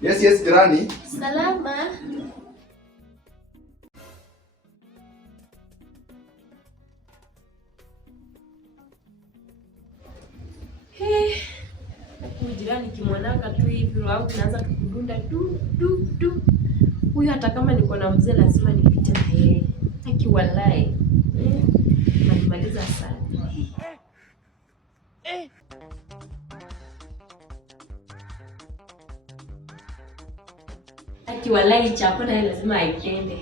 Yes, yes, jirani. Salama. Huyu jirani kimwananga tu hivi au tunaanza tukudunda tu. Huyu hata kama niko na mzee lazima nipite na yeye. Akiwalai. Nimaliza sana. Akiwalai chakula lazima aitende.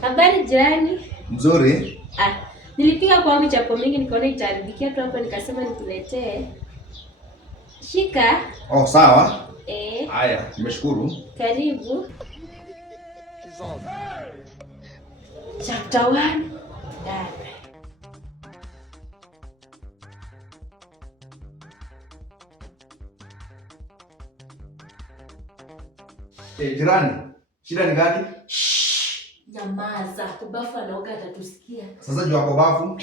Habari jirani? Mzuri. Nilipiga kwa chapo mingi nikaona itaharibikia tu hapo nikasema nikuletee. Shika. Oh, sawa. Haya, nimeshukuru. Karibu. Chapter 1. Jirani, shida ni gani? Nyamaza, kubafu anaoga atatusikia. Sasa juu hapo bafu,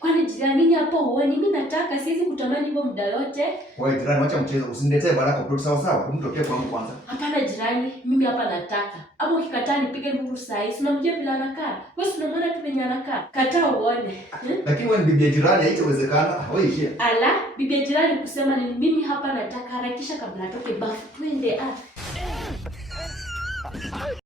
Kwani jirani hapo uone mimi nataka siwezi kutamani hivyo muda yote. Wewe jirani acha mchezo, usiniletee baraka kwa sawa sawa, kumtokea kwangu kwanza. Hapana jirani, mimi hapa nataka. Hapo ukikataa nipige nduru saa hii. Unamjua vile anakaa? Wewe unamwona tu venye anakaa. Kataa uone. Lakini wewe ni bibi jirani, haitawezekana. Wewe ishia. Ala, bibi jirani kusema nini? Mimi hapa nataka harakisha kabla atoke bafu. Twende